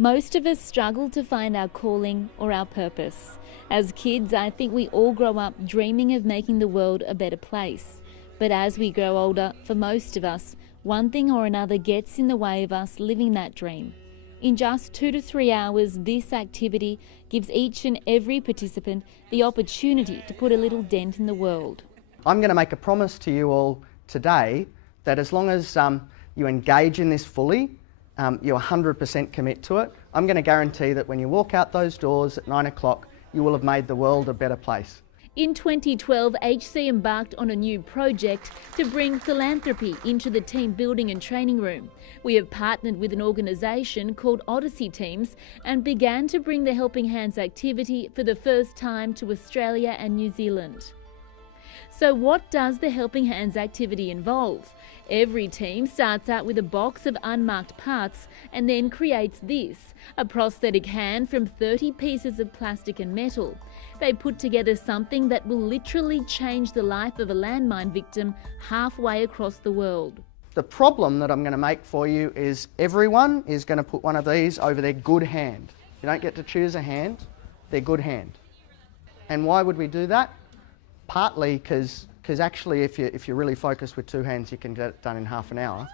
Most of us struggle to find our calling or our purpose. As kids, I think we all grow up dreaming of making the world a better place. But as we grow older, for most of us, one thing or another gets in the way of us living that dream. In just 2 to 3 hours, this activity gives each and every participant the opportunity to put a little dent in the world. I'm going to make a promise to you all today that as long as you engage in this fully, you 100% commit to it, I'm going to guarantee that when you walk out those doors at 9 o'clock, you will have made the world a better place. In 2012, HC embarked on a new project to bring philanthropy into the team building and training room. We have partnered with an organisation called Odyssey Teams and began to bring the Helping Hands activity for the first time to Australia and New Zealand. So what does the Helping Hands activity involve? Every team starts out with a box of unmarked parts and then creates this, a prosthetic hand from 30 pieces of plastic and metal. They put together something that will literally change the life of a landmine victim halfway across the world. The problem that I'm going to make for you is everyone is going to put one of these over their good hand. You don't get to choose a hand, their good hand. And why would we do that? Partly because actually if you're really focused with two hands, you can get it done in half an hour.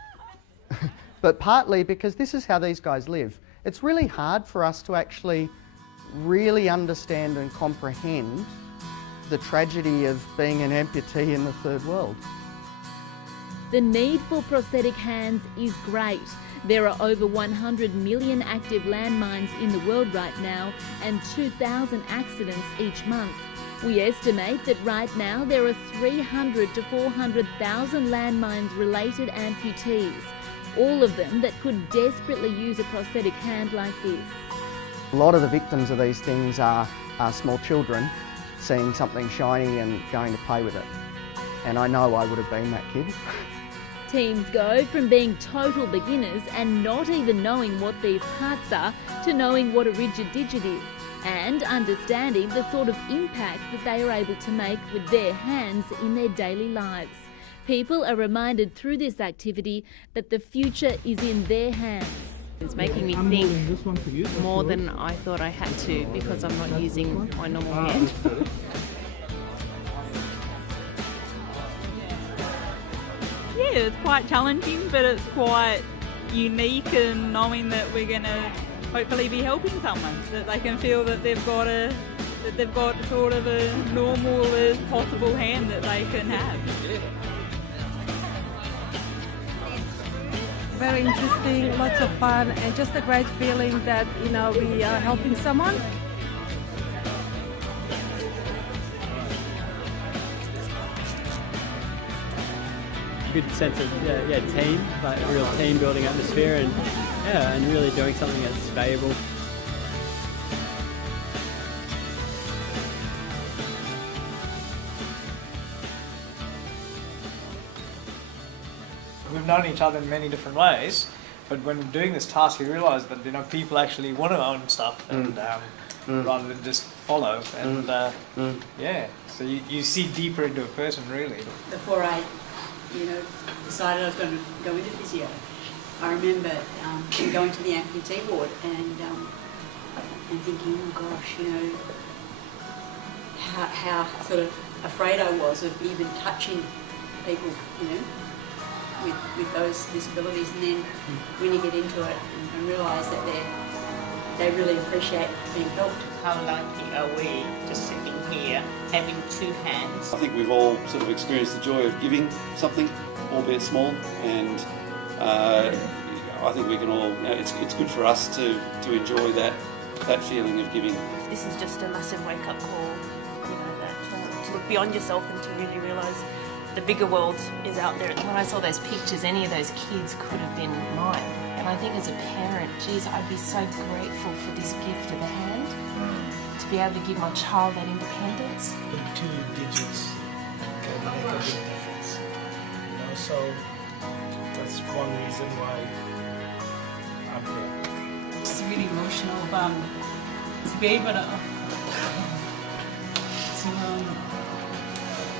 But partly because this is how these guys live. It's really hard for us to actually really understand and comprehend the tragedy of being an amputee in the third world. The need for prosthetic hands is great. There are over 100 million active landmines in the world right now and 2,000 accidents each month. We estimate that right now there are 300 to 400,000 landmines-related amputees, all of them that could desperately use a prosthetic hand like this. A lot of the victims of these things are small children seeing something shiny and going to play with it. And I know I would have been that kid. Teams go from being total beginners and not even knowing what these parts are to knowing what a rigid digit is and understanding the sort of impact that they are able to make with their hands in their daily lives. People are reminded through this activity that the future is in their hands. It's making me think more than I thought I had to because I'm not using my normal hand. Yeah, it's quite challenging, but it's quite unique in knowing that we're going to hopefully be helping someone, that they can feel that they've got sort of a normal as possible hand that they can have. Very interesting, lots of fun, and just a great feeling that, you know, we are helping someone. Good sense of team, like a real team building atmosphere, and really doing something that's valuable. We've known each other in many different ways, but when doing this task, you realise that people actually want to own stuff and rather than just follow. And so you see deeper into a person really. Before I, decided I was going to go into physio, I remember going to the amputee ward and thinking, oh gosh, how sort of afraid I was of even touching people, with those disabilities, and then when you get into it and realise that they really appreciate being helped. How lucky are we just sitting here having two hands? I think we've all sort of experienced the joy of giving something, albeit small, and I think we can all, it's good for us to enjoy that feeling of giving. This is just a massive wake-up call, that to look beyond yourself and to really realise the bigger world is out there. When I saw those pictures, any of those kids could have been mine. And I think as a parent, geez, I'd be so grateful for this gift of a hand, to be able to give my child that independence. The 2 digits can make a big difference. So that's one reason why I'm here. It's really emotional to be able to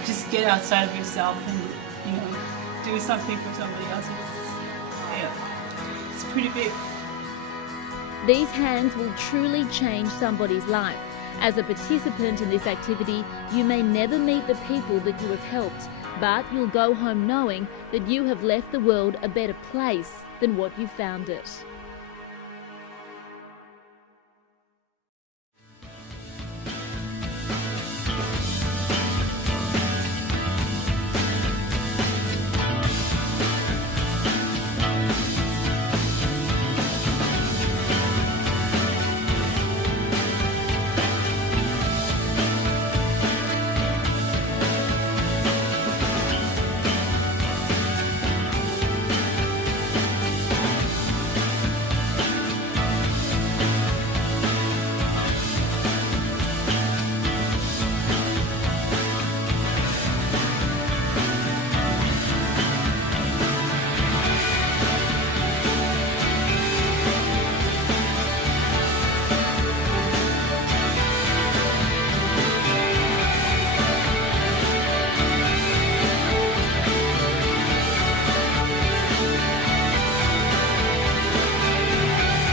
just get outside of yourself and do something for somebody else. It's pretty big. These hands will truly change somebody's life. As a participant in this activity, you may never meet the people that you have helped, but you'll go home knowing that you have left the world a better place than what you found it.